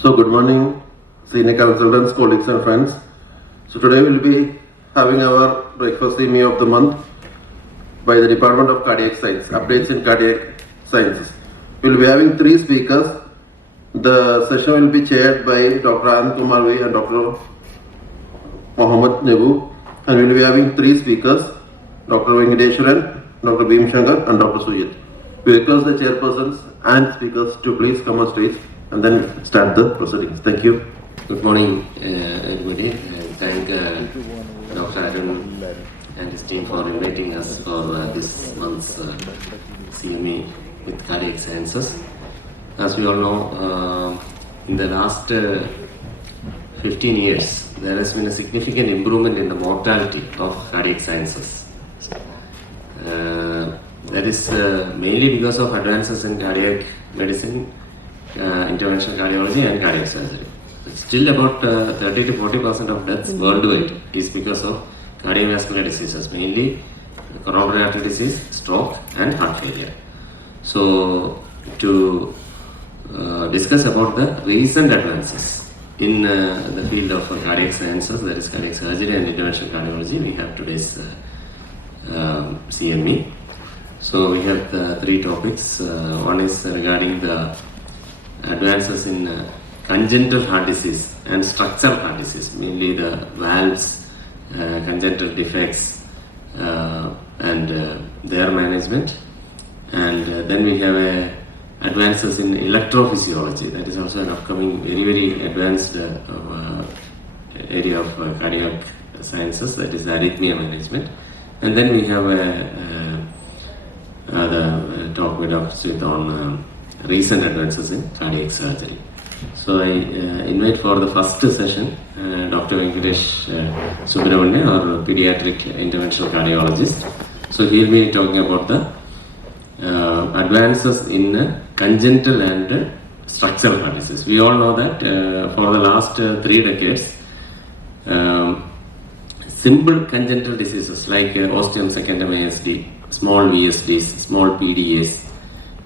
So good morning, senior consultants, colleagues and friends. So today we will be having our breakfast CME of the month by the Department of Cardiac Science, updates in cardiac sciences. We will be having 3 speakers. The session will be chaired by Dr. Anand Kumar V and Dr. Mohammed Nebhu, and we will be having 3 speakers, Dr. Venketeshwaran, Dr. Bhima Shankar and Dr. Sujith. We request the chairpersons and speakers to please come on stage and then start the proceedings. Thank you. Good morning, everybody. And thank Dr. Arun and his team for inviting us for this month's CME with cardiac sciences. As we all know, in the last 15 years, there has been a significant improvement in the mortality of cardiac sciences. That is mainly because of advances in cardiac medicine, interventional cardiology and cardiac surgery. Still about 30 to 40% of deaths worldwide is because of cardiovascular diseases, mainly coronary artery disease, stroke and heart failure. So to discuss about the recent advances in the field of cardiac sciences, that is cardiac surgery and interventional cardiology, we have today's CME. So we have 3 topics. One is regarding the advances in congenital heart disease and structural heart disease, mainly the valves, congenital defects and their management. And then we have advances in electrophysiology. That is also an upcoming very advanced area of cardiac sciences, that is arrhythmia management. And then we have the talk with Dr. Sujith on recent advances in cardiac surgery. So I invite for the first session Dr. Venketeshwaran, our pediatric interventional cardiologist. So he will be talking about the advances in congenital and structural heart disease. We all know that for the last 3 decades, simple congenital diseases like ostium secundum ASD, small VSDs, small PDAs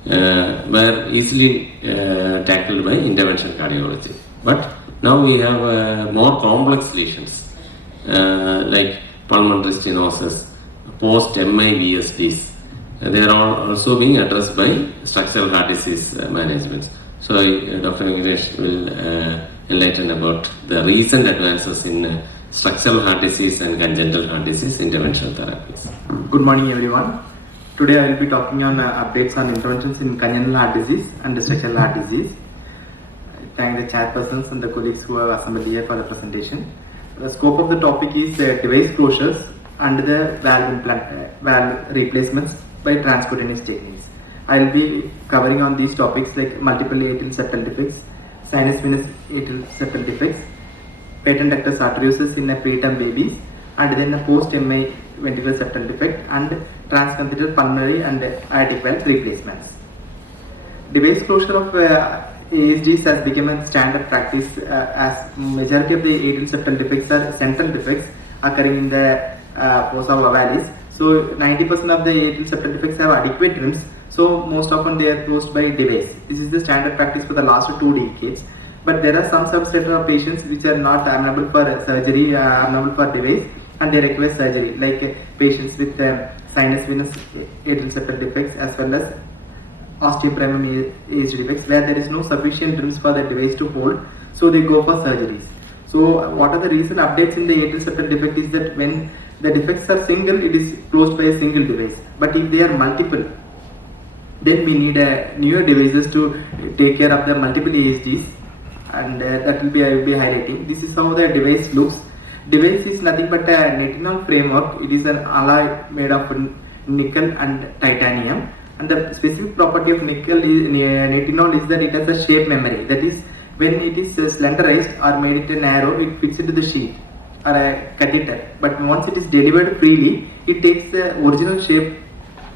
were easily tackled by interventional cardiology. But now we have more complex lesions like pulmonary stenosis, post-MI VSDs. They are all also being addressed by structural heart disease management. So Dr. Venketesh will enlighten about the recent advances in structural heart disease and congenital heart disease interventional therapies. Good morning everyone. Today I will be talking on updates on interventions in congenital heart disease and structural heart disease. I thank the chairpersons and the colleagues who have assembled here for the presentation. The scope of the topic is device closures and the valve replacements by transcutaneous techniques. I will be covering on these topics like multiple atrial septal defects, sinus venous atrial septal defects, patent ductus arteriosus in preterm babies, and then the post-MI ventricular septal defect and transcatheter pulmonary and aortic valve replacements. Device closure of ASDs has become a standard practice as majority of the atrial septal defects are central defects occurring in the fossa ovalis. So 90% of the atrial septal defects have adequate rims, so most often they are closed by device. This is the standard practice for the last 2 decades. But there are some subset of patients which are not amenable for surgery, amenable for device, and they require surgery, like patients with sinus venous atrial septal defects as well as osteoprimum ASD defects, where there is no sufficient rims for the device to hold, so they go for surgeries. So what are the recent updates in the atrial septal defect is that when the defects are single, it is closed by a single device. But if they are multiple, then we need newer devices to take care of the multiple ASDs, and that will be I will be highlighting. This is how the device looks. Device is nothing but a nitinol framework. It is an alloy made of nickel and titanium, and the specific property of nitinol is that it has a shape memory. That is, when it is slenderized or made it narrow, it fits into the sheath or a catheter. But once it is delivered freely, it takes the original shape,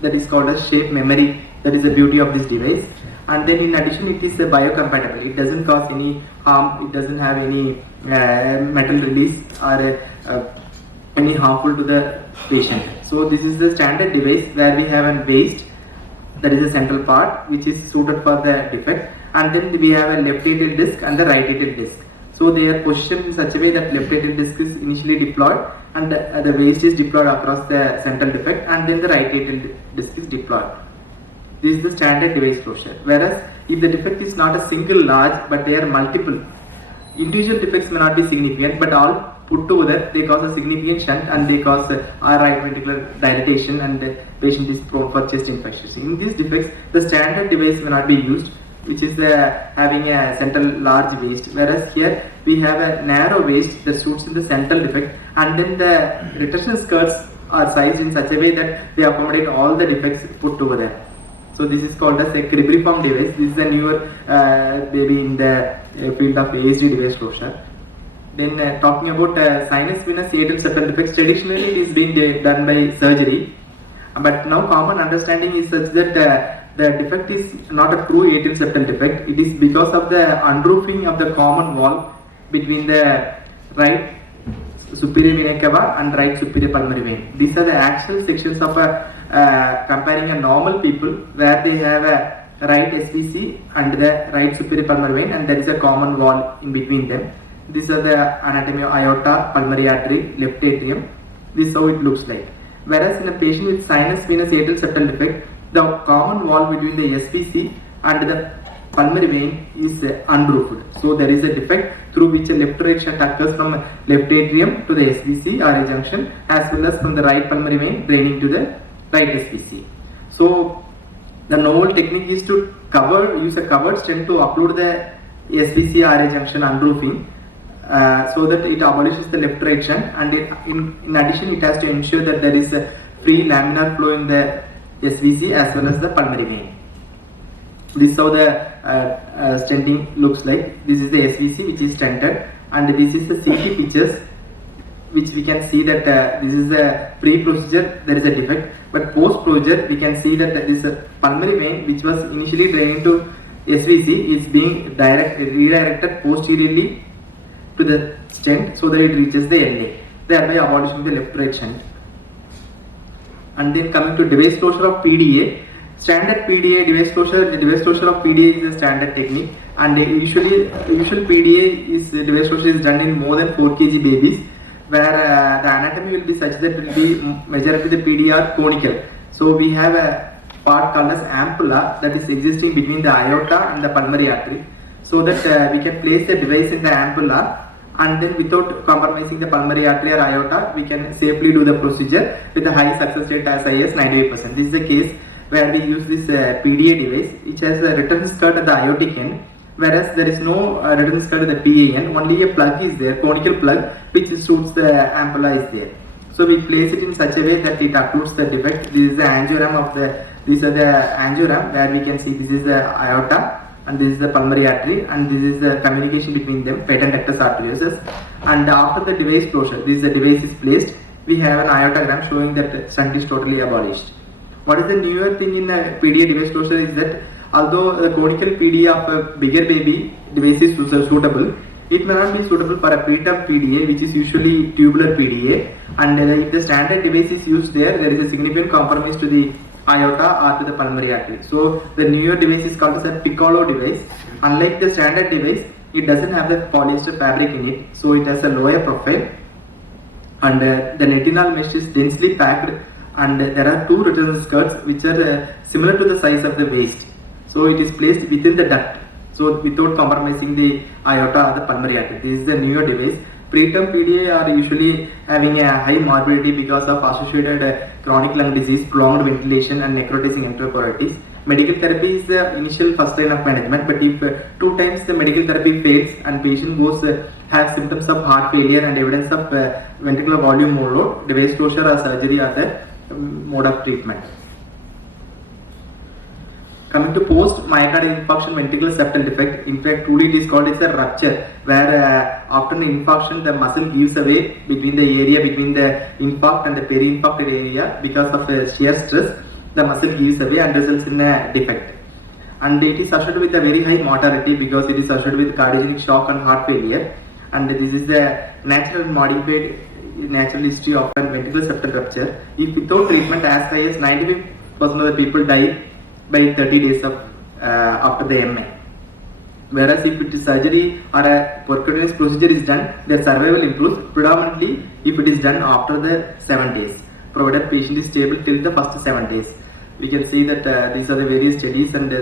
that is called as shape memory. That is the beauty of this device. And then in addition, it is biocompatible. It doesn't cause any harm. It doesn't have any metal release or any harmful to the patient. So this is the standard device where we have a waist, that is the central part, which is suited for the defect, and then we have a left atrial disc and the right atrial disc. So they are positioned in such a way that left atrial disc is initially deployed and the waist is deployed across the central defect, and then the right atrial disc is deployed. This is the standard device closure. Whereas if the defect is not a single large but they are multiple, individual defects may not be significant, but all put together they cause a significant shunt and they cause right ventricular dilatation, and the patient is prone for chest infections. In these defects, the standard device may not be used, which is having a central large waist, whereas here we have a narrow waist that suits in the central defect, and then the retention skirts are sized in such a way that they accommodate all the defects put together. So this is called as a cribriform device. This is a newer baby in the field of ASD device closure. Then talking about sinus venous atrial septal defects, traditionally it is being done by surgery, but now common understanding is such that the defect is not a true atrial septal defect. It is because of the unroofing of the common wall between the right superior vena cava and right superior pulmonary vein. These are the axial sections of comparing a normal people where they have a right SVC and the right superior pulmonary vein, and there is a common wall in between them. These are the anatomy of aorta, pulmonary artery, left atrium. This is how it looks like. Whereas in a patient with sinus venous atrial septal defect, the common wall between the SVC and the pulmonary vein is unroofed. So there is a defect through which a left right shunt occurs from left atrium to the SVC RA junction, as well as from the right pulmonary vein draining to the right SVC. So the novel technique is to use a covered stent to occlude the SVC RA junction unroofing, so that it abolishes the left right shunt, and in addition it has to ensure that there is a free laminar flow in the SVC as well as the pulmonary vein. This is how the stenting looks like. This is the SVC which is stented, and this is the CT pictures, which we can see that this is a pre-procedure, there is a defect, but post-procedure we can see that this pulmonary vein which was initially draining to SVC is being redirected posteriorly to the stent so that it reaches the LA, thereby abolishing the left right shunt. And then coming to device closure of PDA, standard PDA device closure, the device closure of PDA is a standard technique, and usual PDA is device closure is done in more than 4 kg babies, where the anatomy will be such that will be majority of the PDA are conical. So we have a part called as ampulla that is existing between the aorta and the pulmonary artery, so that we can place the device in the ampulla, and then without compromising the pulmonary artery or aorta, we can safely do the procedure with a high success rate as high as 98%. This is a case where we use this PDA device which has a return skirt at the aortic end, whereas there is no return skirt at the PA end, only a plug is there, conical plug, which suits the ampulla is there. So we place it in such a way that it occludes the defect. This is the angiogram of these are the angiogram where we can see this is the aorta, and this is the pulmonary artery, and this is the communication between them, patent ductus arteriosus. And after the device closure, the device is placed, we have an aortogram showing that shunt is totally abolished. What is the newer thing in a PDA device closure is that although the conical PDA of a bigger baby device is suitable, it may not be suitable for a preterm PDA, which is usually tubular PDA, and if the standard device is used there is a significant compromise to the aorta or to the pulmonary artery. So the newer device is called as a piccolo device. Unlike the standard device, it doesn't have the polyester fabric in it, so it has a lower profile, and the retinal mesh is densely packed, and there are two return skirts which are similar to the size of the waist. So it is placed within the duct, so without compromising the aorta or the pulmonary artery. This is the newer device. Preterm PDA are usually having a high morbidity because of associated chronic lung disease, prolonged ventilation, and necrotizing enterocolitis. Medical therapy is the initial first line of management, but if 2 times the medical therapy fails and patient has symptoms of heart failure and evidence of ventricular volume overload, device closure or surgery are the mode of treatment. Coming to post myocardial infarction ventricular septal defect, in fact truly it is called as a rupture, where after the infarction the muscle gives away between the area between the infarct and the peri-infarcted area because of shear stress. The muscle gives away and results in a defect, and it is associated with a very high mortality because it is associated with cardiogenic shock and heart failure, and this is the natural history of a ventricular septal rupture. If without treatment, as high as 95% of the people die by 30 days after the MA. Whereas if it is surgery or a percutaneous procedure is done, their survival improves predominantly if it is done after the 7 days, provided patient is stable till the first 7 days. We can see that these are the various studies and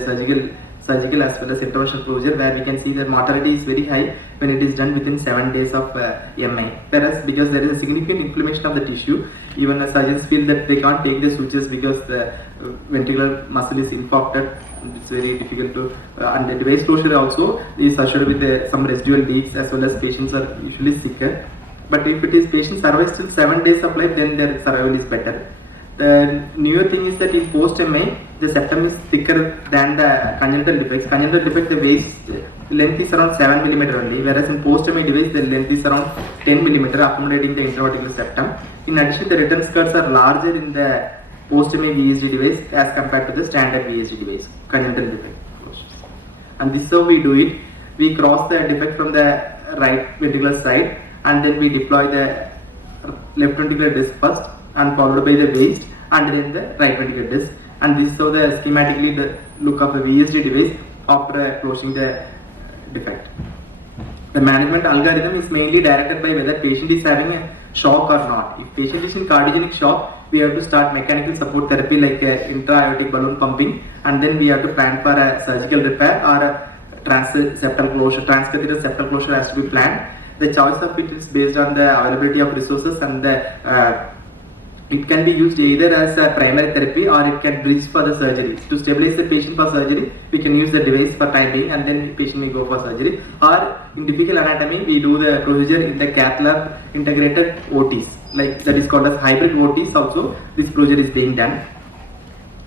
surgical as well as interventional procedure where we can see that mortality is very high when it is done within 7 days of MI. Whereas because there is a significant inflammation of the tissue, even the surgeons feel that they can't take the sutures because the ventricular muscle is infarcted. It's very difficult to and the device closure also is associated with some residual leaks, as well as patients are usually sicker. But if it is patient survives till 7 days of life, then their survival is better. The newer thing is that in post-MI, the septum is thicker than the congenital defects. Congenital defect, the waist length is around 7 mm only, whereas in post-MI device, the length is around 10 mm, accommodating the intravertebral septum. In addition, the return skirts are larger in the post-MI VSD device as compared to the standard VSD device, congenital defect. And this is how we do it. We cross the defect from the right ventricular side, and then we deploy the left ventricular disc first, and followed by the waist, and then the right ventricular disc. And this is how the schematically the look of a VSD device after closing the defect. The management algorithm is mainly directed by whether patient is having a shock or not. If patient is in cardiogenic shock, we have to start mechanical support therapy like intra-aortic balloon pumping, and then we have to plan for a surgical repair or a transseptal closure. Transcatheter septal closure has to be planned. The choice of it is based on the availability of resources, and it can be used either as a primary therapy or it can bridge for the surgery. To stabilize the patient for surgery, we can use the device for time being, and then patient may go for surgery. Or in difficult anatomy, we do the procedure in the cath lab integrated OTs, like that is called as hybrid OTs. Also, this procedure is being done.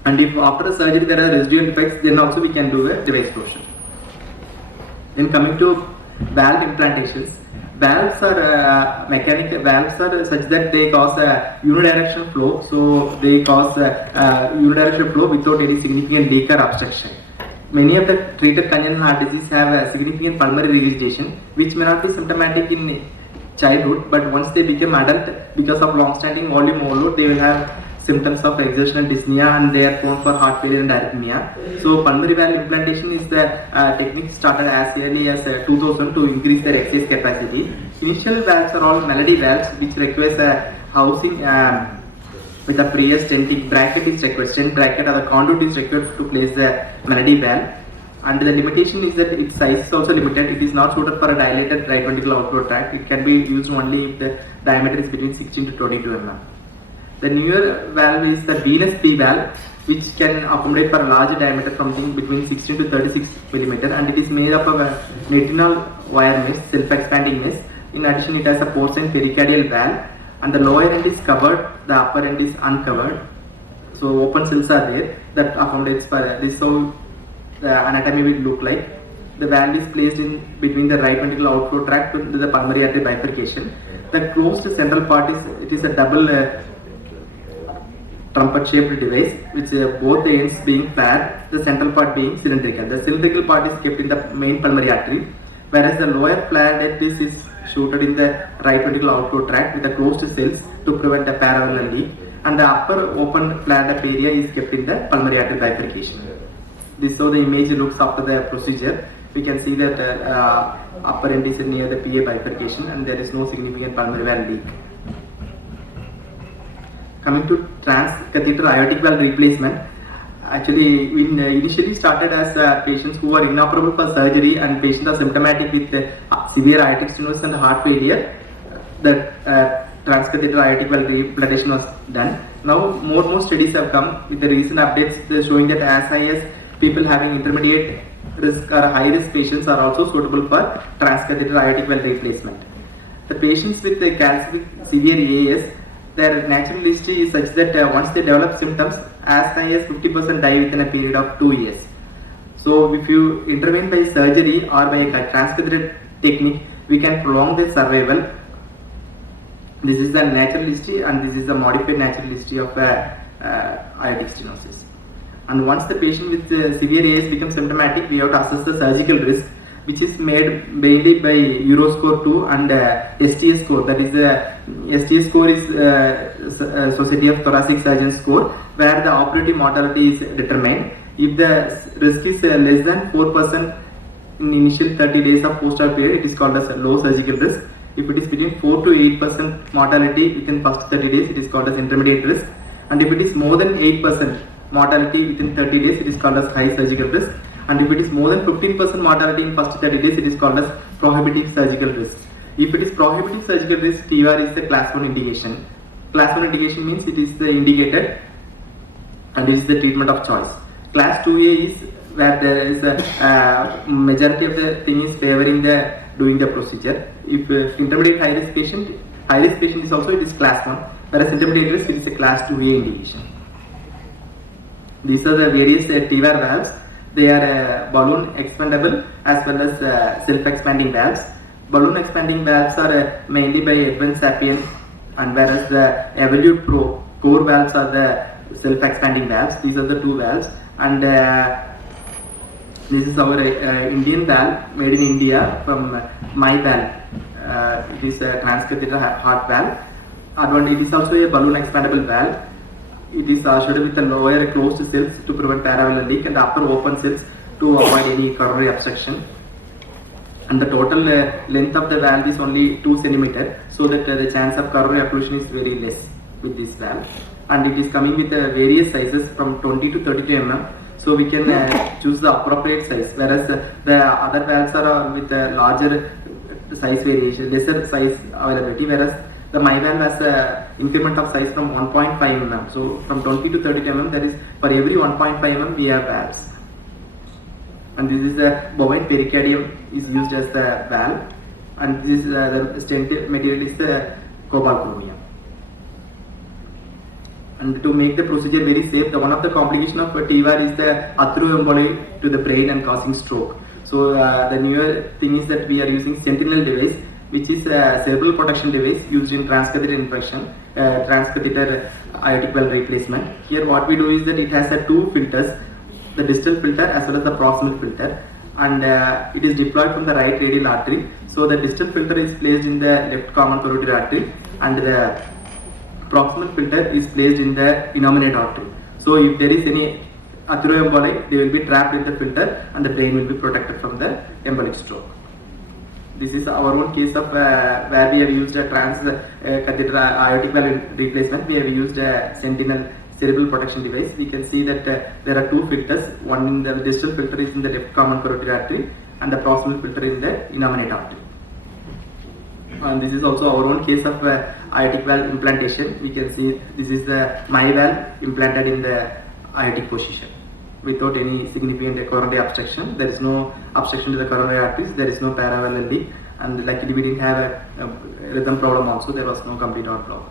And if after the surgery there are residual defects, then also we can do the device closure. Then coming to valve implantations. Valves are mechanical valves are such that they cause a unidirectional flow, so they cause unidirectional flow without any significant leak or obstruction. Many of the treated congenital heart disease have a significant pulmonary regurgitation, which may not be symptomatic in childhood, but once they become adult, because of long-standing volume overload, they will have symptoms of exertional dyspnea, and they are prone for heart failure and arrhythmia. So pulmonary valve implantation is the technique started as early as 2000 to increase their exercise capacity. Initial valves are all melody valves, which requires a housing with a prior stenting bracket is required. Stent bracket or the conduit is required to place the melody valve. And the limitation is that its size is also limited. It is not suited for a dilated right ventricular outflow tract. It can be used only if the diameter is between 16 to 22 mm. The newer valve is the venous P valve, which can accommodate for a larger diameter, something between 16 to 36 mm, and it is made up of a nitinol wire mesh, self-expanding mesh. In addition, it has a porcine pericardial valve, and the lower end is covered, the upper end is uncovered. So open cells are there that accommodates for this. So the anatomy will look like. The valve is placed in between the right ventricular outflow tract to the pulmonary artery bifurcation. The closed central part is a double trumpet shaped device, which both the ends being flat, the central part being cylindrical. The cylindrical part is kept in the main pulmonary artery, whereas the lower flat end is shooted in the right ventricular outflow tract with the closed cells to prevent the parallel leak, and the upper open flat up area is kept in the pulmonary artery bifurcation. This is how the image looks after the procedure. We can see that upper end is near the PA bifurcation, and there is no significant pulmonary valve leak. Coming to transcatheter aortic valve replacement, actually we initially started as patients who are inoperable for surgery and patients are symptomatic with severe aortic stenosis and heart failure. The transcatheter aortic valve reimplantation was done. Now more studies have come with the recent updates showing that as high as people having intermediate risk or high risk patients are also suitable for transcatheter aortic valve replacement. The patients with the calcific severe AS, their natural history is such that once they develop symptoms, as high as 50% die within a period of 2 years. So if you intervene by surgery or by a transcatheter technique, we can prolong the survival. This is the natural history, and this is the modified natural history of aortic stenosis. And once the patient with severe AS becomes symptomatic, we have to assess the surgical risk, which is made mainly by Euroscore 2 and STS score. That is STS score is Society of Thoracic Surgeons score, where the operative mortality is determined. If the risk is less than 4% in initial 30 days of post-op period, it is called as a low surgical risk. If it is between 4 to 8% mortality within first 30 days, it is called as intermediate risk. And if it is more than 8% mortality within 30 days, it is called as high surgical risk. And if it is more than 15% mortality in first 30 days, it is called as prohibitive surgical risk. If it is prohibitive surgical risk, TR is the class 1 indication. Class 1 indication means it is the indicated and it is the treatment of choice. Class 2A is where there is a majority of the thing is favoring the doing the procedure. If intermediate high risk patient is also, it is class 1, whereas intermediate risk, it is a class 2A indication. These are the various TVAR valves. They are balloon expandable as well as self-expanding valves. Balloon expanding valves are mainly by Edwin Sapien, and whereas the Evolute Pro core valves are the self-expanding valves. These are the two valves, and this is our Indian valve made in India from my valve. It is a transcatheter heart valve. It is also a balloon expandable valve. It is associated with the lower closed cells to prevent paravalvular leak and the upper open cells to avoid any coronary obstruction. And the total length of the valve is only 2 cm, so that the chance of coronary occlusion is very less with this valve. And it is coming with various sizes from 20 to 32 mm. So we can choose the appropriate size, whereas the other valves are with a larger size variation, lesser size availability, whereas the my valve has a increment of size from 1.5 mm. So from 20 to 30 mm, that is for every 1.5 mm we have valves. And this is the bovine pericardium is used as the valve, and this is the stent material is the cobalt chromium. And to make the procedure very safe, one of the complications of TVAR is the atheroemboli to the brain and causing stroke. So the newer thing is that we are using Sentinel device, which is a cerebral protection device used in transcatheter infection, transcatheter aortic valve replacement. Here what we do is that it has two filters, the distal filter as well as the proximal filter, and it is deployed from the right radial artery. So the distal filter is placed in the left common carotid artery, and the proximal filter is placed in the innominate artery. So if there is any atheroemboli, they will be trapped in the filter and the brain will be protected from the embolic stroke. This is our own case of where we have used a transcatheter aortic valve replacement. We have used a Sentinel cerebral protection device. We can see that there are two filters. One in the distal filter is in the left common carotid artery, and the proximal filter in the innominate artery. And this is also our own case of aortic valve implantation. We can see this is the my valve implanted in the aortic position without any significant coronary obstruction. There is no obstruction to the coronary arteries. There is no paravalvular leak, and luckily we didn't have a rhythm problem also. There was no complete heart block.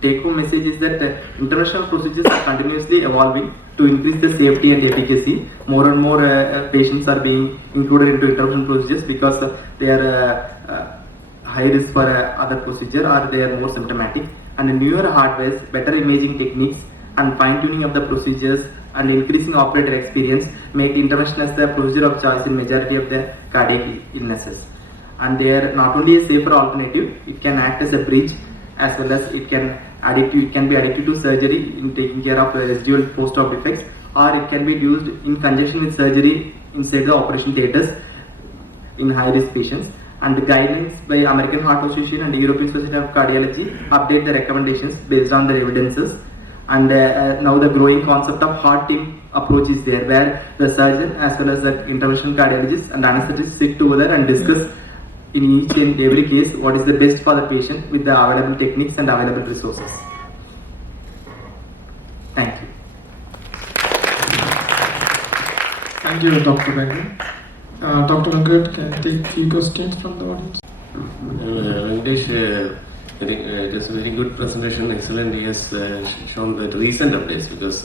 Take home message is that interventional procedures are continuously evolving to increase the safety and efficacy. More and more patients are being included into interventional procedures because they are high risk for other procedure, or they are more symptomatic. And newer hardware, better imaging techniques, and fine-tuning of the procedures and increasing operator experience make intervention as the procedure of choice in majority of the cardiac illnesses. And they are not only a safer alternative, it can act as a bridge, as well as it can be addictive to surgery in taking care of residual post-op defects, or it can be used in conjunction with surgery inside the operation theatres in high-risk patients. And the guidelines by American Heart Association and European Society of Cardiology update the recommendations based on the evidences. And now the growing concept of heart team approach is there, where the surgeon as well as the interventional cardiologist and anesthetists sit together and discuss in each and every case what is the best for the patient with the available techniques and available resources. Thank you. Thank you, Dr. Venkat. Dr. Venkat can take few questions from the audience. Venketesh, I think it is a very good presentation, excellent. He has shown the recent updates, because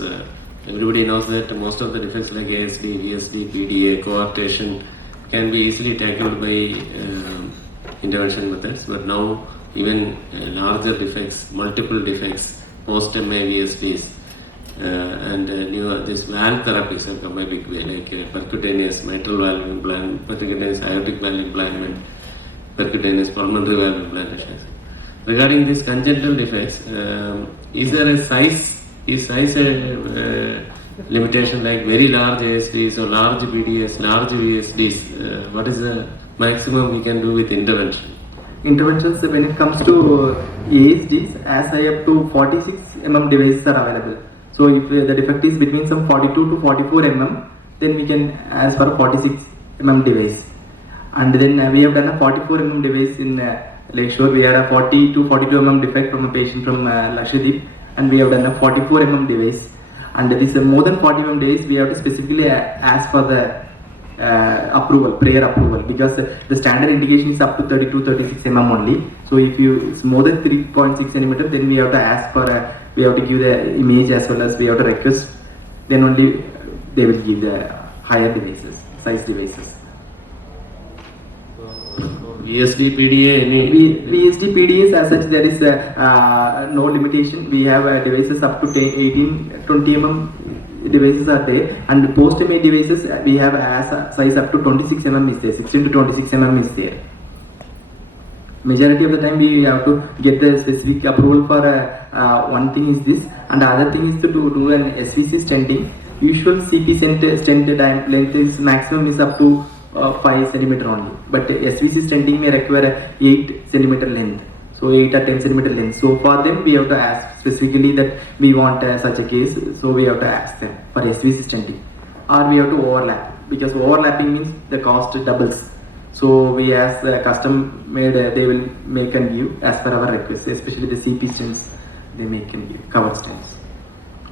everybody knows that most of the defects like ASD, VSD, PDA, coarctation can be easily tackled by intervention methods, but now even larger defects, multiple defects, post-MA VSDs, and this valve therapies have come a big way, like percutaneous mitral valve implant, percutaneous aortic valve implantment, percutaneous pulmonary valve implantation. Regarding these congenital defects, is there a size? Is size a limitation like very large ASDs or large PDAs, large VSDs? What is the maximum we can do with intervention? Interventions when it comes to ASDs, as high up to 46 mm devices are available. So if the defect is between some 42 to 44 mm, then we can ask for a 46 mm device. And then we have done a 44 mm device in Lakeshore. We had a 40 to 42 mm defect from a patient from Lakshadweep, and we have done a 44 mm device. And this more than 40 mm device, we have to specifically ask for the approval, prayer approval, because the standard indication is up to 32-36 mm only. So if it's more than 3.6 cm, then we have to ask for we have to give the image as well as we have to request. Then only they will give the higher devices, size devices. VSD, PDA, any? VSD, PDAs as such there is no limitation. We have devices up to 18, 20 mm devices are there, and post MA devices we have as size up to 26 mm is there, 16 to 26 mm is there. Majority of the time we have to get the specific approval for one thing is this, and the other thing is to do an SVC stenting. Usual CP stent length is maximum is up to 5 cm only, but SVC stenting may require 8 cm length, so 8 or 10 cm length. So for them we have to ask specifically that we want such a case, so we have to ask them for SVC stenting, or we have to overlap, because overlapping means the cost doubles. So we ask the custom made, they will make and give as per our request, especially the CP stents they make and give, covered stents.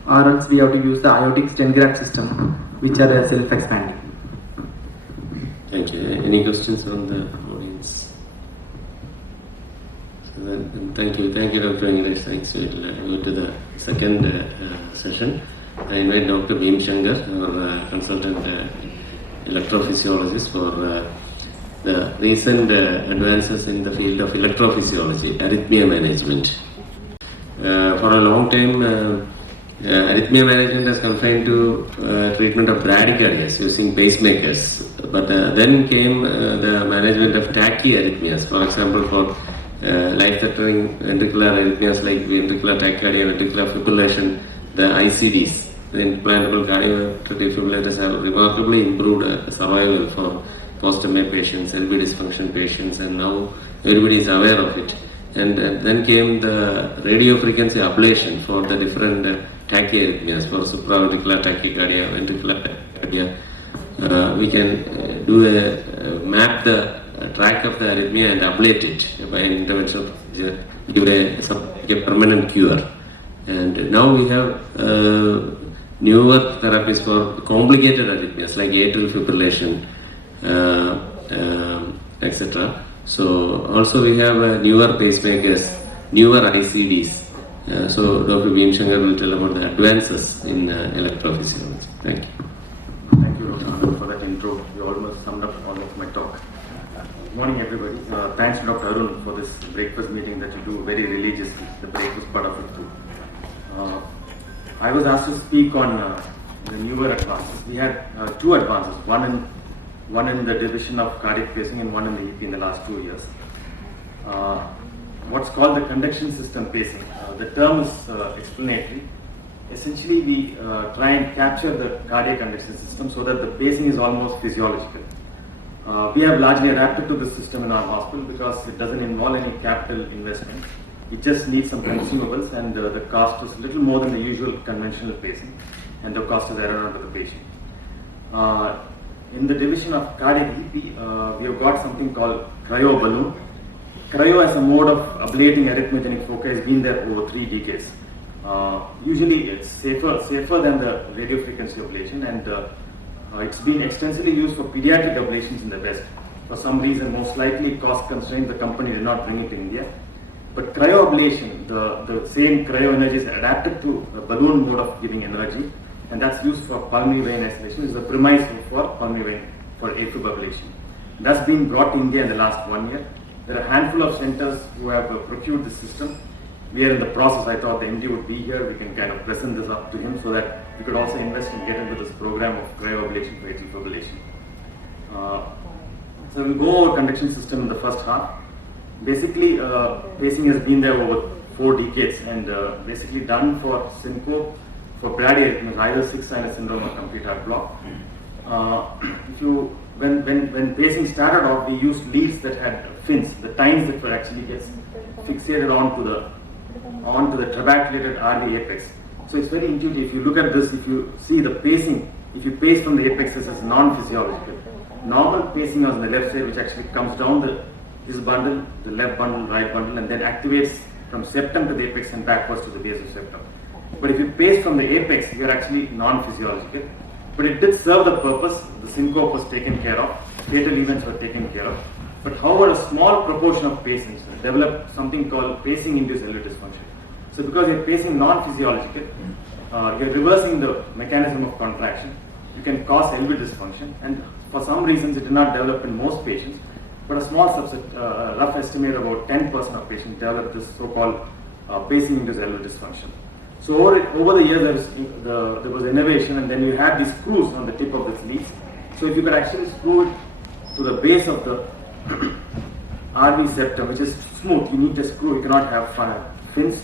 Or else we have to use the iotic stent graft system, which are self-expanding. Thank you. Any questions from the audience? So then, thank you, Dr. English. Thanks. We'll go to the second session. I invite Dr. Bhima Shankar, our consultant electrophysiologist, for the recent advances in the field of electrophysiology, arrhythmia management. For a long time, arrhythmia management has confined to treatment of bradycardias using pacemakers, but then came the management of tachyarrhythmias, for example for life-threatening ventricular arrhythmias like ventricular tachycardia, ventricular fibrillation. The ICDs, the implantable cardiac defibrillators, have remarkably improved survival for post-MA patients, LV dysfunction patients, and now everybody is aware of it. And then came the radiofrequency ablation for the different tachyarrhythmias, for supraventricular tachycardia, ventricular tachycardia. We can map the track of the arrhythmia and ablate it by intervention procedure, give a permanent cure. And now we have newer therapies for complicated arrhythmias like atrial fibrillation, etc. So also we have newer pacemakers, newer ICDs. So Dr. Bhima Shankar will tell about the advances in electrophysiology. Thank you. Thank you, Dr. Anand, for that intro. You almost summed up all of my talk. Good morning, everybody. Thanks to Dr. Arun for this breakfast meeting that you do very religiously, the breakfast part of it too. I was asked to speak on the newer advances. We had two advances, one in the division of cardiac pacing and one in the EP in the last 2 years. What's called the conduction system pacing. The term is explanatory. Essentially, we try and capture the cardiac conduction system so that the pacing is almost physiological. We have largely adapted to the system in our hospital because it doesn't involve any capital investment. It just needs some consumables, and the cost is a little more than the usual conventional pacing, and the cost is added on to the patient. In the division of cardiac EP, we have got something called cryo balloon. Cryo as a mode of ablating arrhythmogenic foci has been there over 3 decades. Usually it's safer than the radiofrequency ablation, and it's been extensively used for pediatric ablations in the West. For some reason, most likely cost constraint, the company did not bring it to India. But cryoablation, the same cryo energy is adapted to a balloon mode of giving energy, and that's used for pulmonary vein isolation. Is the premise for pulmonary vein for AFib ablation. That's been brought to India in the last 1 year. There are a handful of centers who have procured the system. We are in the process. I thought the MD would be here. We can kind of present this up to him so that we could also invest and get into this program of cryoablation for atrial fibrillation. So we'll go over conduction system in the first half. Basically, pacing has been there over 4 decades and basically done for syncope, for bradyarrhythmias, either sick sinus syndrome or complete heart block. When pacing started off, we used leads that had fins, the tines that were actually gets fixated onto the trabeculated RV apex. So it's very intuitive. If you look at this, if you see the pacing, if you pace from the apex, this is non-physiological. Normal pacing is on the left side, which actually comes down this bundle, the left bundle, right bundle, and then activates from septum to the apex and backwards to the base of septum. But if you pace from the apex, you are actually non-physiological. But it did serve the purpose. The syncope was taken care of, fatal events were taken care of. But however, a small proportion of patients develop something called pacing-induced LV dysfunction. So because you're pacing non-physiological, you're reversing the mechanism of contraction, you can cause LV dysfunction, and for some reasons it did not develop in most patients, but a small subset, rough estimate about 10% of patients develop this so-called pacing-induced LV dysfunction. So over the years there was innovation, and then you had these screws on the tip of this leads. So if you could actually screw it to the base of the RV septum, which is smooth, you need a screw, you cannot have fins.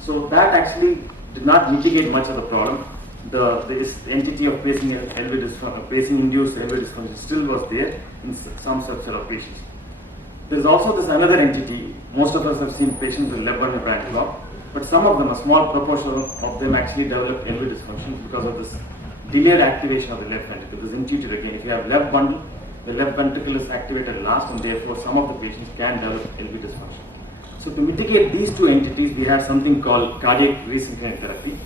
So that actually did not mitigate much of the problem. This entity of pacing-induced LV dysfunction still was there in some subset of patients. There is also this another entity. Most of us have seen patients with left bundle branch block, but some of them, a small proportion of them actually develop LV dysfunction because of this delayed activation of the left ventricle. This is intuitive again. If you have left bundle, the left ventricle is activated last, and therefore some of the patients can develop LV dysfunction. So to mitigate these two entities, we have something called cardiac resynchronic therapy.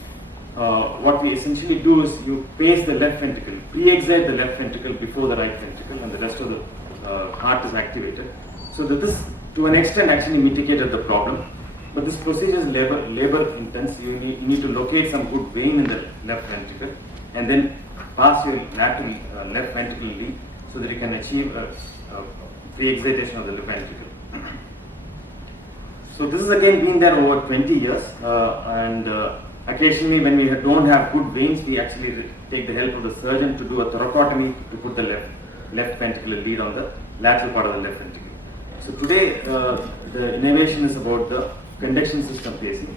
What we essentially do is you pace the left ventricle, pre-excite the left ventricle before the right ventricle, and the rest of the heart is activated. So that this, to an extent, actually mitigated the problem. But this procedure is labor intense. You need to locate some good vein in the left ventricle, and then pass your lateral left ventricular lead so that you can achieve a pre-excitation of the left ventricle. So this has again been there over 20 years, and occasionally when we don't have good veins, we actually take the help of the surgeon to do a thoracotomy to put the left ventricular lead on the lateral part of the left ventricle. So today the innovation is about the conduction system pacing.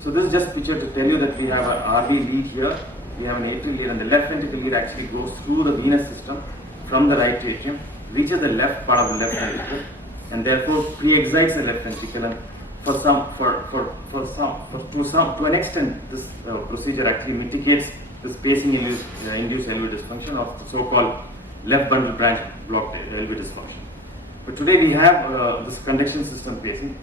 So this is just picture to tell you that we have an RV lead here, we have an atrial lead, and the left ventricular lead actually goes through the venous system from the right atrium, reaches the left part of the left ventricle, and therefore pre-excites the left ventricle. And to an extent, this procedure actually mitigates this pacing-induced LV dysfunction of the so-called left bundle branch block LV dysfunction. But today we have this conduction system pacing.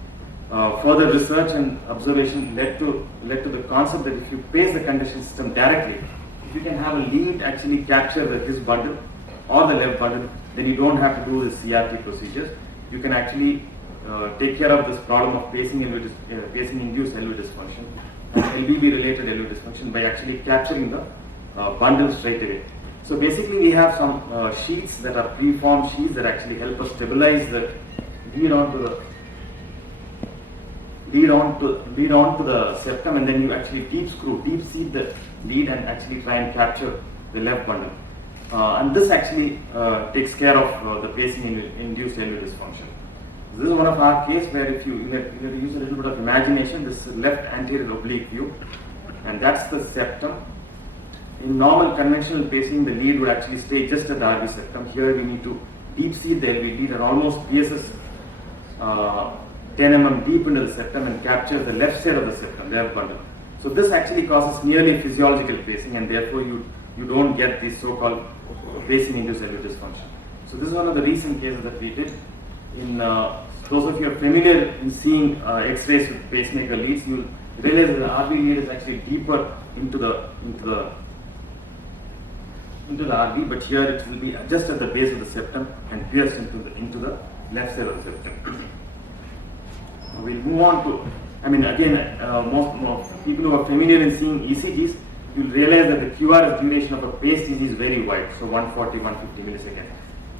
Further research and observation led to the concept that if you pace the conduction system directly, if you can have a lead actually capture his bundle or the left bundle, then you don't have to do the CRT procedures. You can actually take care of this problem of pacing-induced LV dysfunction and LVB-related LV dysfunction by actually capturing the bundle straight away. So basically, we have some sheets that are preformed sheets that actually help us stabilize the lead onto the septum, and then you actually deep seat the lead and actually try and capture the left bundle. And this actually takes care of the pacing-induced LV dysfunction. This is one of our case where if you have to use a little bit of imagination, this is left anterior oblique view, and that's the septum. In normal conventional pacing, the lead would actually stay just at the RV septum. Here we need to deep seat the LV lead and almost pierces 10 mm deep into the septum and captures the left side of the septum, left bundle. So this actually causes nearly physiological pacing, and therefore you don't get this so-called pacing-induced LV dysfunction. So this is one of the recent cases that we did. In those of you who are familiar in seeing X-rays with pacemaker leads, you realize that the RV lead is actually deeper into the RV, but here it will be just at the base of the septum and pierced into the left side of the septum. We'll move on to, most people who are familiar in seeing ECGs, you'll realize that the QRS duration of a paced ECG is very wide, so 140, 150 milliseconds.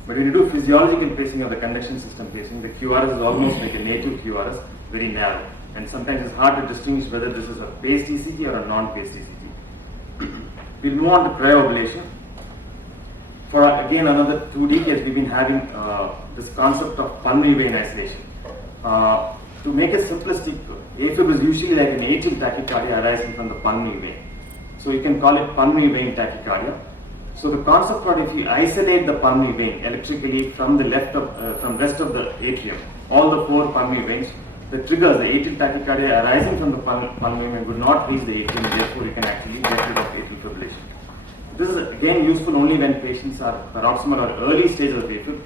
But when you do physiological pacing or the conduction system pacing, the QRS is almost like a native QRS, very narrow. And sometimes it's hard to distinguish whether this is a paced ECG or a non-paced ECG. We'll move on to cryoablation. For again another 2 decades, we've been having this concept of pulmonary vein isolation. To make it simplistic, AFib is usually like an atrial tachycardia arising from the pulmonary vein. So you can call it pulmonary vein tachycardia. So the concept was, if you isolate the pulmonary vein electrically from the rest of the atrium, all the 4 pulmonary veins, the triggers, the atrial tachycardia arising from the pulmonary vein would not reach the atrium, therefore you can actually get rid of atrial fibrillation. This is again useful only when patients are paroxysmal or early stage of AFib.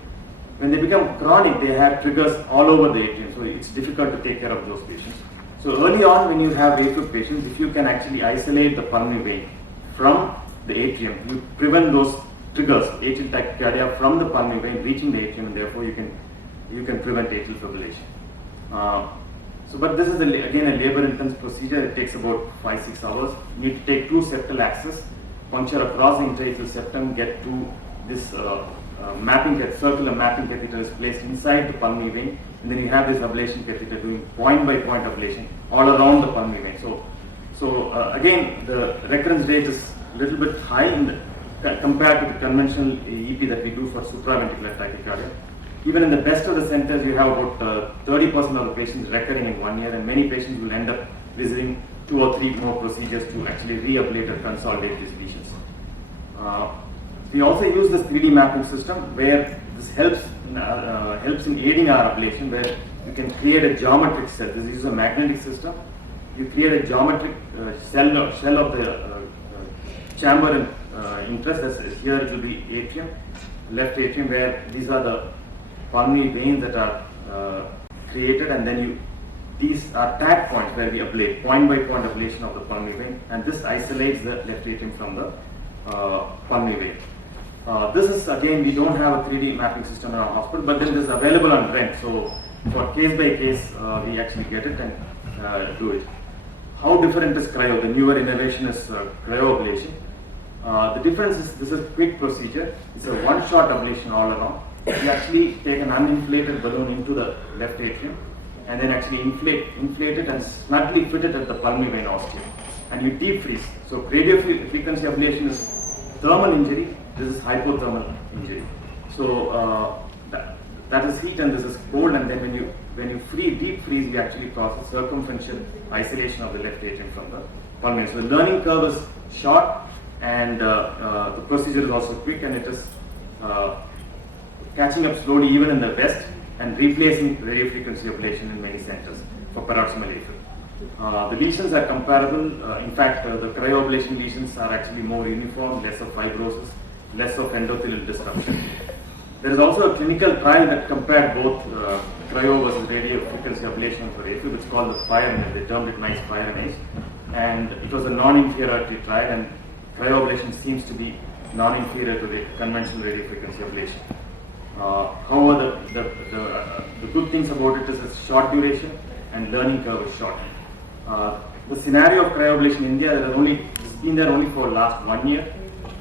When they become chronic, they have triggers all over the atrium, so it's difficult to take care of those patients. So early on, when you have AFib patients, if you can actually isolate the pulmonary vein from the atrium, you prevent those triggers, atrial tachycardia, from the pulmonary vein reaching the atrium, and therefore you can prevent atrial fibrillation. But this is again a labor-intensive procedure. It takes about 5-6 hours. You need to take 2 septal axes, puncture across the intraatrial septum, get to this circular mapping catheter is placed inside the pulmonary vein, and then you have this ablation catheter doing point-by-point ablation all around the pulmonary vein. So again, the recurrence rate is a little bit high compared to the conventional EP that we do for supraventricular tachycardia. Even in the best of the centers, you have about 30% of the patients recurring in 1 year, and many patients will end up receiving 2 or 3 more procedures to actually re-ablate or consolidate these lesions. We also use this 3D mapping system where this helps in aiding our ablation, where you can create a geometric cell. This is a magnetic system. You create a geometric shell of the chamber in interest. As here it will be atrium, left atrium, where these are the pulmonary veins that are created, and then these are tag points where we ablate, point-by-point ablation of the pulmonary vein, and this isolates the left atrium from the pulmonary vein. This is again, we don't have a 3D mapping system in our hospital, but then this is available on rent. So for case by case, we actually get it and do it. How different is cryo? The newer innovation is cryoablation. The difference is this is a quick procedure. It's a one-shot ablation all around. You actually take an uninflated balloon into the left atrium and then actually inflate it and snugly fit it at the pulmonary vein ostium, and you deep freeze. So radiofrequency ablation is thermal injury. This is hypothermal injury. So that is heat and this is cold, and then when you deep freeze, we actually cause a circumferential isolation of the left atrium from the pulmonary. So the learning curve is short, and the procedure is also quick, and it is catching up slowly even in the West and replacing radiofrequency ablation in many centers for paroxysmal AFib. The lesions are comparable. In fact, the cryoablation lesions are actually more uniform, less of fibrosis, less of endothelial disruption. There is also a clinical trial that compared both cryo versus radiofrequency ablation for AFib. It's called the FIRE. They termed it nice FIRE, and it was a non-inferiority trial, and cryoablation seems to be non-inferior to the conventional radiofrequency ablation. However, the good things about it is it's short duration and learning curve is short. The scenario of cryoablation in India has been there only for the last 1 year.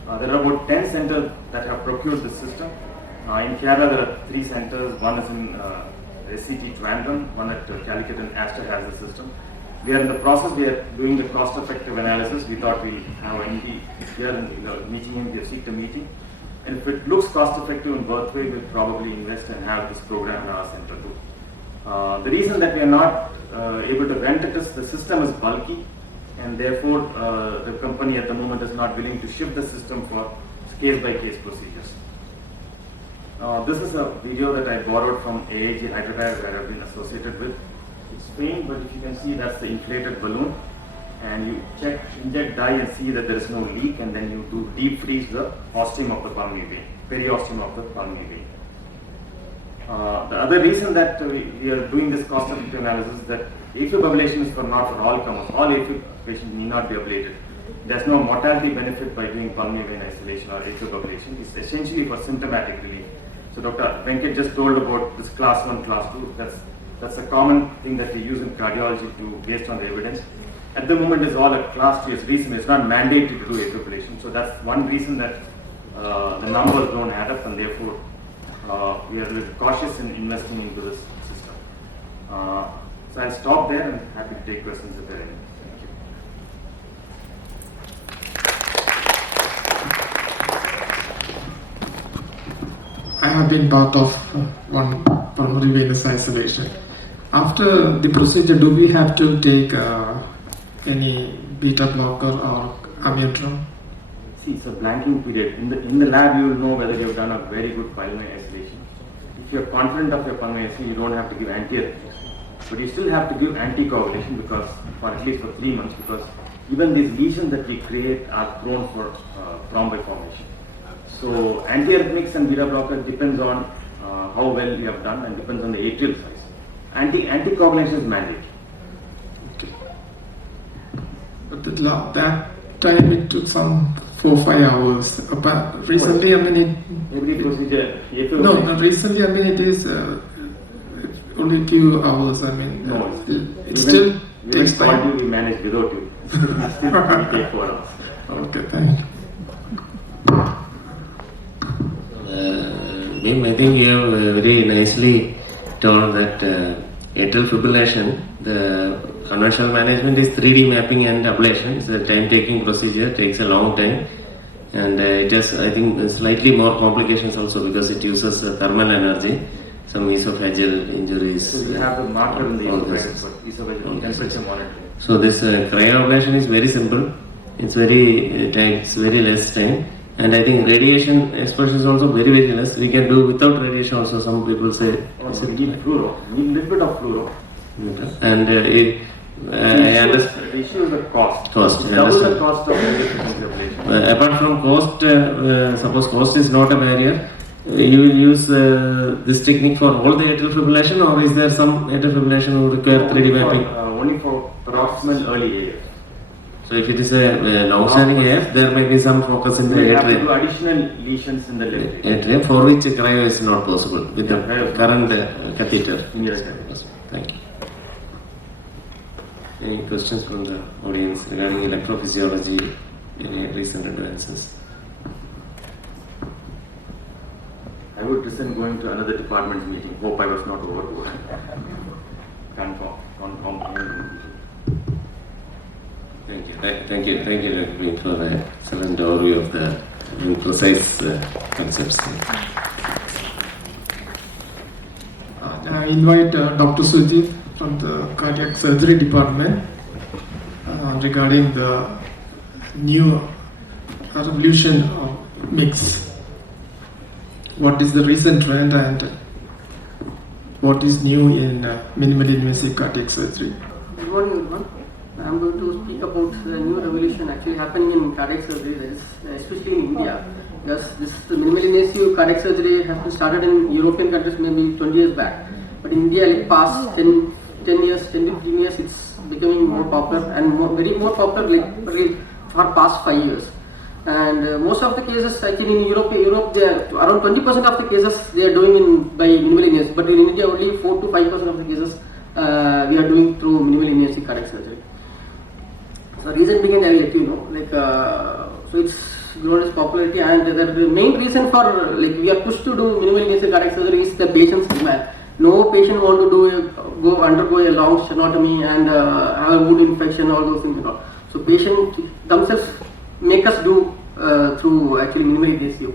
There are about 10 centers that have procured this system. In Kerala, there are 3 centers. One is in SCT Trivandrum, one at Calicut, and Aster has the system. We are in the process. We are doing the cost-effective analysis. We thought we'll have an MD here and meeting him. We have seeked a meeting. And if it looks cost-effective in birthway, we'll probably invest and have this program in our center too. The reason that we are not able to rent it is the system is bulky, and therefore the company at the moment is not willing to ship the system for case-by-case procedures. This is a video that I borrowed from AAG Hyderabad, where I've been associated with. It's faint, but if you can see, that's the inflated balloon, and you inject dye and see that there is no leak, and then you do deep freeze the ostium of the pulmonary vein, periosteum of the pulmonary vein. The other reason that we are doing this cost-effective analysis is that AFib ablation is not for all comers. All AFib patients need not be ablated. There's no mortality benefit by doing pulmonary vein isolation or AFib ablation. It's essentially for symptomatic relief. So Dr. Venkat just told about this class 1, class 2. That's a common thing that we use in cardiology based on the evidence. At the moment, it's all a class 2. It's not mandated to do AFib ablation. So that's one reason that the numbers don't add up, and therefore we are a little cautious in investing into this system. So I'll stop there and happy to take questions if there are any. Thank you. I have been part of one pulmonary venous isolation. After the procedure, do we have to take any beta blocker or amiodarone? See, it's a blanking period. In the lab, you will know whether you have done a very good pulmonary isolation. If you are confident of your pulmonary isolation, you don't have to give antiarrhythmics. But you still have to give anticoagulation because, for at least for 3 months, because even these lesions that we create are prone for thrombi formation. So antiarrhythmics and beta blocker depends on how well you have done and depends on the atrial size. Anticoagulation is mandatory. Okay. But that time it took some 4-5 hours. But recently, I mean, Every procedure. recently, I mean, it is only a few hours. I mean, No, it still takes even time. we manage without you. It still will take 4 hours. Okay, thank you. Bhim, I think you have very nicely told that atrial fibrillation, the conventional management is 3D mapping and ablation. It's a time-taking procedure, takes a long time, and it has, I think, slightly more complications also because it uses thermal energy, some esophageal injuries. So we have the marker in the all this. esophageal temperature monitoring. So this cryoablation is very simple. It takes very less time. And I think radiation exposure is also very, very less. We can do without radiation also. Some people say. Also, we need fluoro. We need a little bit of fluoro. And I understand. The issue is the cost. Cost, It's I double the understand. cost of radiation ablation. Apart from cost, suppose cost is not a barrier, you will use this technique for all the atrial fibrillation, or is there some atrial fibrillation who require 3D mapping? Only for proximal early areas. So if it is a long-standing AF, there may be some focus in the We have to do atrium. additional lesions in the left Atrium for which cryo is not possible with the current catheter. Yes. Thank you. Any questions from the audience regarding electrophysiology? Any recent advances? I would resent going to another department meeting. Hope I was not overboard. Can't comprehend. Thank you, Dr. Bhim, for the excellent overview of the precise concepts. I invite Dr. Sujith from the cardiac surgery department regarding the new revolution of mix. What is the recent trend and what is new in minimally invasive cardiac surgery? Good morning, everyone. I am going to speak about the new revolution actually happening in cardiac surgery, especially in India. Because this minimally invasive cardiac surgery has been started in European countries maybe 20 years back. But in India, like past 10 to 15 years, it's becoming more popular and more popular like for past 5 years. And most of the cases, I think in Europe, they are around 20% of the cases they are doing by minimally invasive. But in India, only 4 to 5% of the cases we are doing through minimally invasive cardiac surgery. So reason being, I will let you know. So it's grown its popularity, and the main reason for we are pushed to do minimally invasive cardiac surgery is the patient's demand. No patient want to undergo a long sternotomy and have a wound infection, all those things. So patient themselves make us do through actually minimally invasive.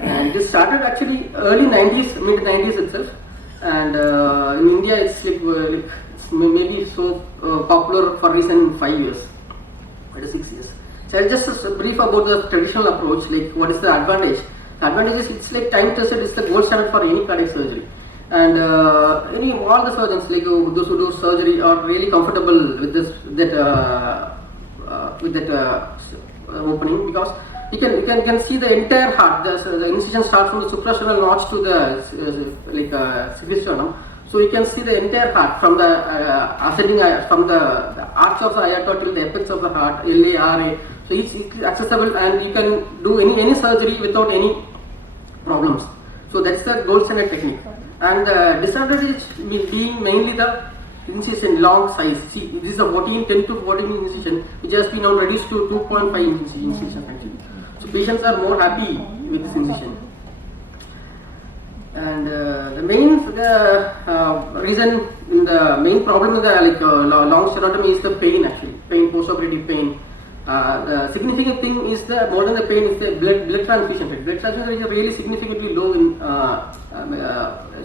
And this started actually early 90s, mid 90s itself. And in India, it's it's maybe so popular for recent 5 years. 5 to 6 years. So I'll just brief about the traditional approach, what is the advantage. The advantage is it's like time tested, it's the gold standard for any cardiac surgery. And all the surgeons, those who do surgery are really comfortable with that opening, because you can see the entire heart. The incision starts from the suprasternal notch to the cephisternum. So you can see the entire heart from the ascending from the arch of the aorta till the apex of the heart, LA, RA. So it's accessible, and you can do any surgery without any problems. So that's the gold standard technique. And the disadvantage being mainly the incision long size. See, this is a 10 to 14 incision, which has been now reduced to 2.5 incision actually. So patients are more happy with this incision. And the main reason, the main problem with the long sternotomy is the pain actually, post-operative pain. The significant thing is more than the pain is the blood transfusion rate. Blood transfusion rate is really significantly low in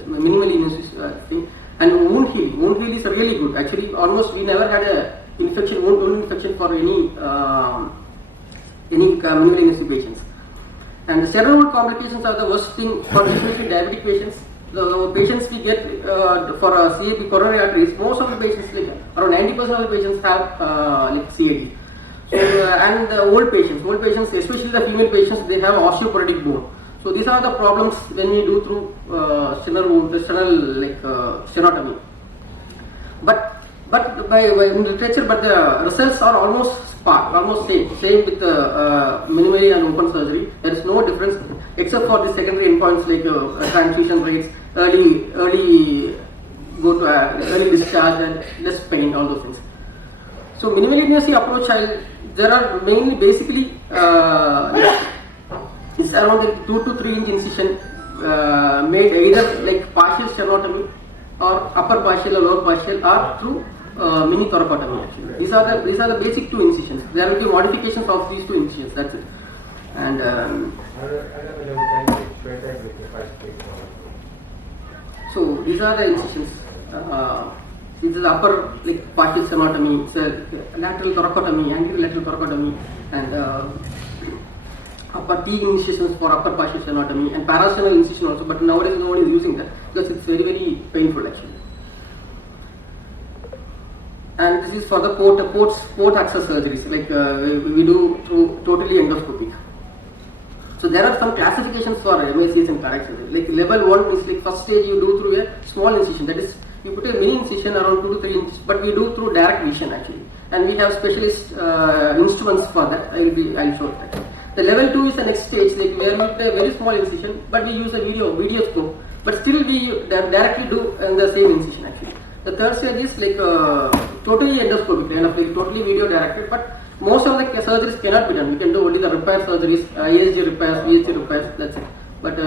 minimally invasive thing. And wound heal is really good. Actually, almost we never had a wound infection for any any minimally invasive patients. And the steroid complications are the worst thing for especially diabetic patients. The patients we get for CAD coronary arteries, most of the patients, like around 90% of the patients have like CAD. So, and the old patients, especially the female patients, they have osteoporotic bone. So these are the problems when we do through stenotomy. But in literature, the results are almost same with minimally and open surgery. There is no difference except for the secondary endpoints like transfusion rates, early discharge and less pain, all those things. So minimally invasive approach, there are mainly basically it's around the 2 to 3 inch incision made either like partial stenotomy or upper partial or lower partial or through mini thoracotomy. Actually, these are the basic 2 incisions. There will be modifications of these 2 incisions. That's it. And so these are the incisions. This is upper like partial stenotomy, it's a lateral thoracotomy, anterior lateral thoracotomy, and upper T incisions for upper partial stenotomy and parasternal incision also. But nowadays no one is using that because it's very painful actually. And this is for the port access surgeries, like we do through totally endoscopic. So there are some classifications for MACs and cardiac surgery. Like level 1 is like first stage you do through a small incision, that is you put a mini incision around 2 to 3 inches, but we do through direct vision actually, and we have specialist instruments for that. I'll show that. The level 2 is the next stage, like where we put a very small incision, but we use a video scope, but still we directly do the same incision actually. The third stage is like totally endoscopic, kind of like totally video directed, but most of the surgeries cannot be done. We can do only the repair surgeries, ASG repairs, VHC repairs, that's it. But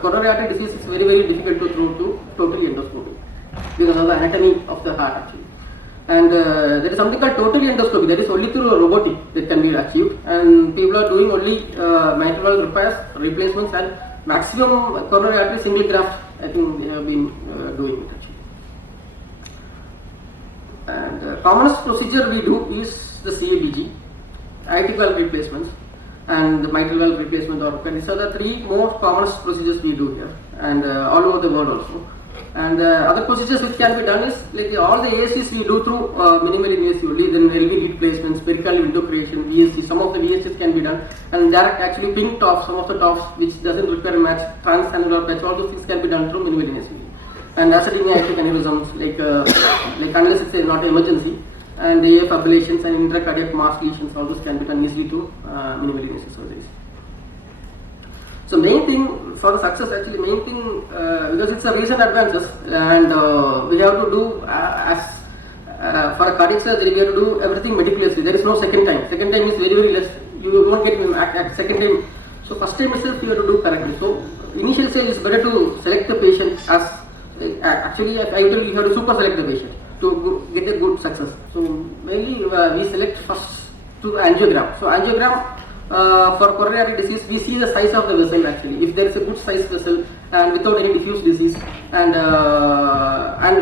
coronary artery disease is very difficult to do totally endoscopic because of the anatomy of the heart actually. And there is something called totally endoscopy, that is only through robotic that can be achieved, and people are doing only mitral valve repairs, replacements, and maximum coronary artery single graft. I think they have been doing it actually. And commonest procedure we do is the CABG, aortic valve replacements, and the mitral valve replacement or these are the 3 most commonest procedures we do here, and all over the world also. And other procedures which can be done is like all the ASCs we do through minimally invasive only. Then there will be lead placements, pericardial window creation, VSC. Some of the VSCs can be done, and direct actually pink tops, some of the tops which doesn't require match, transannular patch, all those things can be done through minimally invasive. And ascending aortic aneurysms, like unless it's not an emergency, and AF ablations and intracardiac mass lesions, all those can be done easily through minimally invasive surgeries. So main thing for the success actually, because it's a recent advances, and we have to do for a cardiac surgery we have to do everything meticulously. There is no second time. Second time is very less. You don't get at second time. So first time itself you have to do correctly. So initial stage is better to select the patient as actually I tell you have to super select the patient to get a good success. So mainly we select first to angiogram. So angiogram. For coronary artery disease, we see the size of the vessel actually. If there is a good size vessel and without any diffuse disease and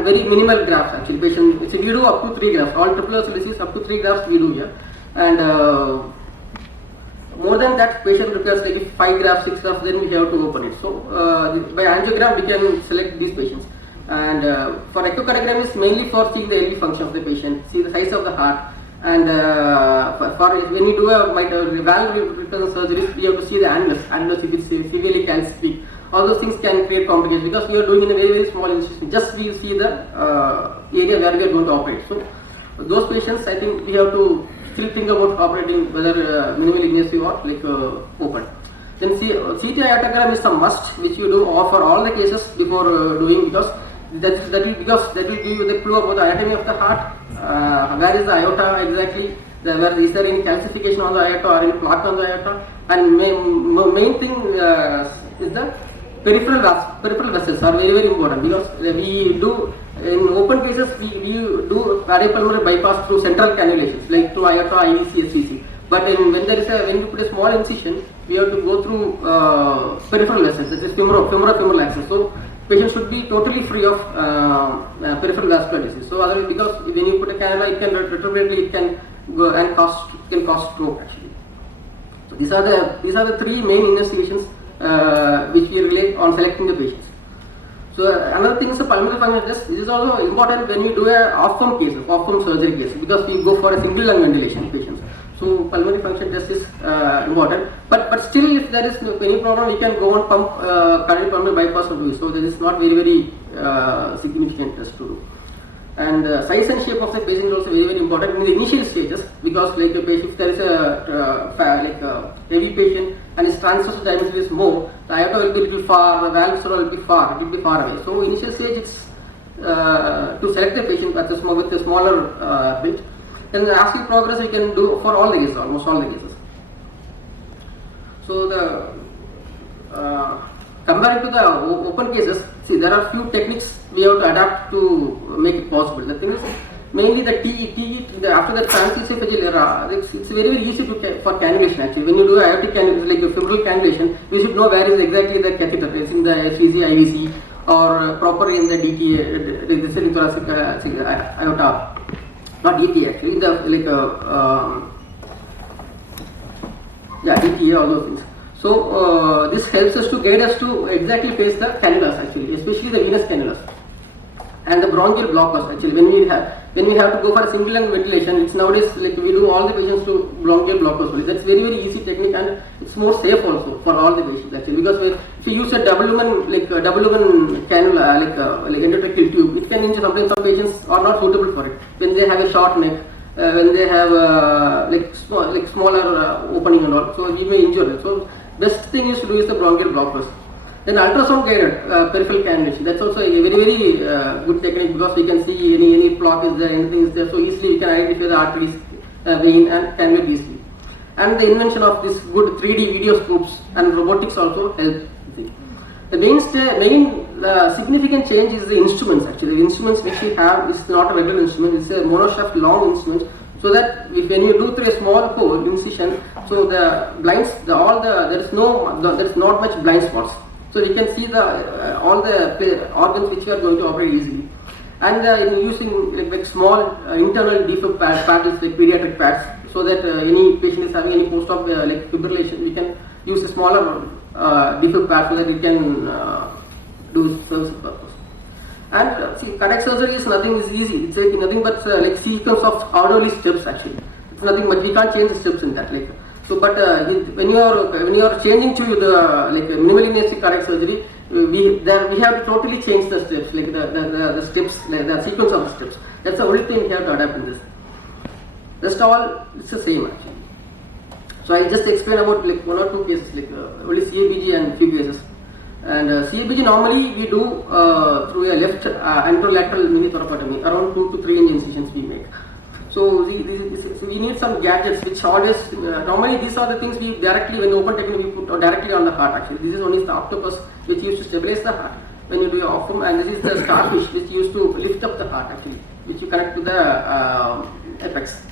very minimal grafts actually, patient. So we do up to 3 grafts. All triple vessel disease up to 3 grafts we do here, and more than that patient requires like if 5 grafts, 6 grafts, then we have to open it. So by angiogram we can select these patients, and for echocardiogram is mainly for seeing the LV function of the patient, see the size of the heart. And for when you do a valve replacement surgeries, we have to see the annulus if it's severely calcific. All those things can create complications because we are doing in a very small incision. Just we see the area where we are going to operate. So those patients, I think we have to still think about operating whether minimally invasive or like open. Then CT aortogram is a must which you do for all the cases before doing, because that will give you the clue about the anatomy of the heart. Where is the aorta exactly? Where is there any calcification on the aorta or any plaque on the aorta? And main thing is the peripheral vessels are very important, because we do in open cases we do cardiopulmonary bypass through central cannulations like through aorta, IVC, SVC. But when you put a small incision, we have to go through peripheral vessels, that is femoral access. So patient should be totally free of peripheral vascular disease. So otherwise, because when you put a cannula, it can retrogradely it can go and cause stroke actually. So these are the three main investigations which we relate on selecting the patients. So another thing is the pulmonary function test. This is also important when we do a off-pump case, off-pump surgery case, because we go for a single lung ventilation patients. So pulmonary function test is important. But still, if there is any problem, we can go and pump cardiac pulmonary bypass or do it. So this is not very significant test to do. And size and shape of the patient is also very important in the initial stages, because like a patient, if there is a heavy patient and his transverse diameter is more, the aorta will be little far, the valves will be far, it will be far away. So initial stage it's to select the patient with a smaller bit. Then as we progress, we can do for all the cases, almost all the cases. So the compared to the open cases, see there are few techniques we have to adapt to make it possible. The thing is mainly the TE after the transesophageal era, it's very easy for cannulation actually. When you do aortic cannulation, like a femoral cannulation, you should know where is exactly the catheter. It's in the HVC, IVC, or proper in the DTA, the thoracic aorta, not DTA actually, the DTA, all those things. So this helps us to guide us to exactly place the cannulas actually, especially the venous cannulas and the bronchial blockers actually. When we have to go for a single lung ventilation, it's nowadays like we do all the patients to bronchial blockers only. That's very easy technique, and it's more safe also for all the patients actually, because if you use a double lumen cannula like endotracheal tube, it can injure. Sometimes some patients are not suitable for it when they have a short neck. When they have smaller opening and all, so we may injure it. So best thing is to do is the bronchial blockers. Then ultrasound guided peripheral cannulation. That's also a very good technique, because we can see any block is there, anything is there, so easily we can identify the arteries, vein, and cannulate easily. And the invention of this good 3D video scopes and robotics also help. The main significant change is the instruments actually. The instruments which we have is not a regular instrument, it's a monoshaft long instrument, so that when you do through a small hole incision, so the blinds, there is not much blind spots. So we can see all the organs which we are going to operate easily. And in using like small internal defib pads like pediatric pads, so that any patient is having any post-op fibrillation, we can use a smaller defib pad so that we can do service purpose. And see, cardiac surgery is easy. It's nothing but like sequence of orderly steps actually. It's nothing but we can't change the steps in that. So, but when you are changing to the minimally invasive cardiac surgery, we have to totally change the steps, like the steps, the sequence of the steps. That's the only thing we have to adapt in this. Rest all it's the same actually. So I just explain about like one or two cases, only CABG and few cases. And CABG normally we do through a left anterolateral mini thoracotomy, around 2 to 3 inch incisions we make. So we need some gadgets which always, normally these are the things we directly, when open technique we put directly on the heart actually. This is only the octopus which used to stabilize the heart when you do your off-pump, and this is the starfish which used to lift up the heart actually, which you connect to the apex.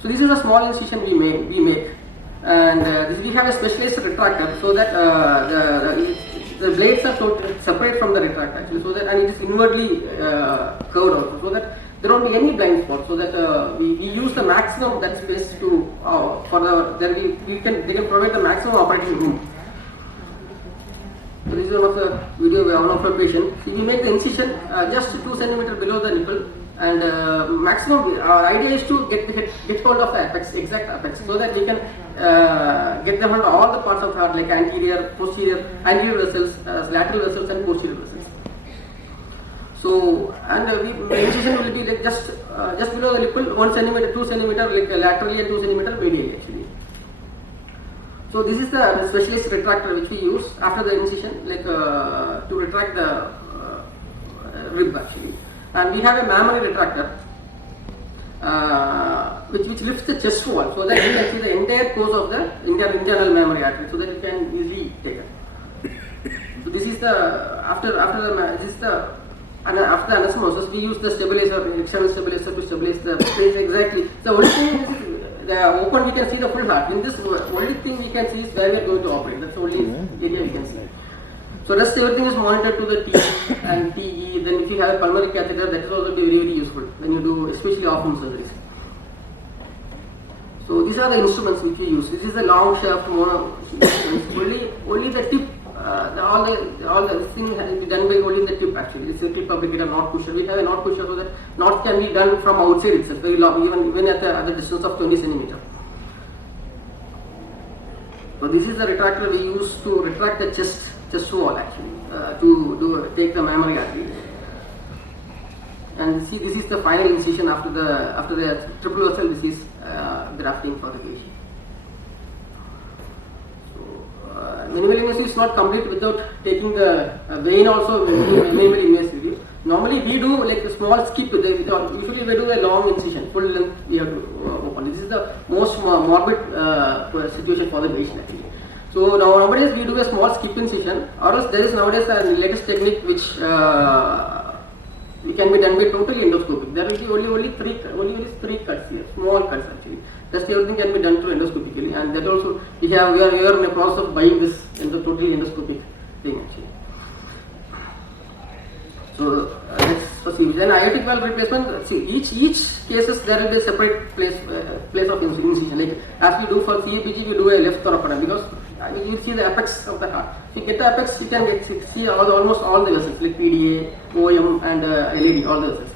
So this is a small incision we make, and we have a specialized retractor, so that the blades are separate from the retractor actually, so that, and it is inwardly curved also, so that there won't be any blind spot, so that we use the maximum that space to they can provide the maximum operating room. So this is one of the video of one of our patient. We make the incision just 2 cm below the nipple, and maximum our idea is to get hold of the apex, exact apex, so that we can get them hold of all the parts of the heart, like anterior, posterior, anterior vessels, lateral vessels, and posterior vessels. So, and the incision will be like just below the nipple, 1 cm, 2 cm like laterally, and 2 cm medially actually. So this is the specialized retractor which we use after the incision, like to retract the rib actually. And we have a mammary retractor which lifts the chest wall, so that you can see the entire course of the internal mammary artery, so that you can easily take it. So this is the after the anastomosis, we use the stabilizer, external stabilizer to stabilize the place exactly. The only thing is the open we can see the full heart. In this, only thing we can see is where we are going to operate. That's the only area we can see. So rest everything is monitored to the T and TE. Then if you have a pulmonary catheter, that is also very useful when you do especially off-pump surgeries. So So these are the instruments which we use. This is the long shaft mono. Only the tip. All the thing has been done by only the tip actually. It's a tip applicator, knot pusher. We have a knot pusher so that knots can be done from outside itself, very long, even at the distance of 20 centimeter. So this is the retractor we use to retract the chest wall actually, to take the mammary artery. And see, this is the final incision after the triple vessel disease grafting for the patient. Minimally invasive is not complete without taking the vein also minimally invasively. Normally we do like a small skip. Usually we do a long incision, full length we have to open. This is the most morbid situation for the patient actually. So nowadays we do a small skip incision, or else there is nowadays a latest technique which we can be done by totally endoscopic. There will be only three cuts here, small cuts actually. Rest everything can be done through endoscopically, and that also we are in the process of buying this totally endoscopic thing actually. So let's proceed. Then aortic valve replacement. See, each cases there will be a separate place of incision. Like as we do for CABG, we do a left thoracotomy because you see the apex of the heart. If you get the apex, you can see almost all the vessels like PDA, OM, and LAD, all the vessels.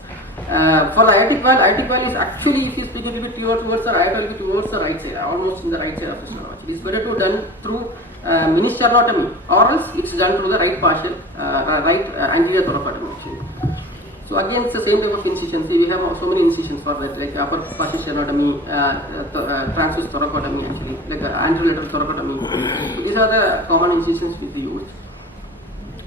For the aortic valve is actually, if you speak a little bit towards the right, will be towards the right side, almost in the right side of the stomach. It is better to done through mini sternotomy, or else it's done through the right partial, right anterior thoracotomy actually. So again, it's the same type of incision. See, we have so many incisions for that, like upper partial sternotomy, transverse thoracotomy actually, like anterolateral thoracotomy. So these are the common incisions which we use.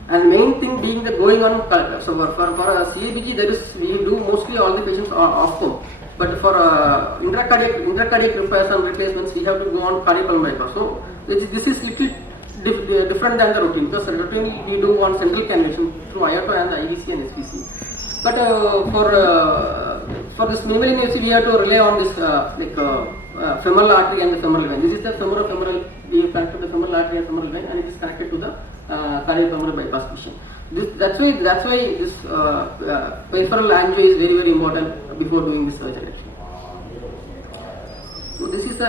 And main thing being the going on, so for CABG, we do mostly all the patients are off home. But for intracardiac repairs and replacements, we have to go on cardiopulmonary bypass. So this is little different than the routine, because routine we do on central cannulation through aorta and the IVC and SVC. But for this minimally invasive, we have to rely on this femoral artery and the femoral vein. This is the femoral. We have connected the femoral artery and femoral vein, and it is connected to the cardiopulmonary bypass machine. That's why this peripheral angio is very, very important before doing this surgery. So this is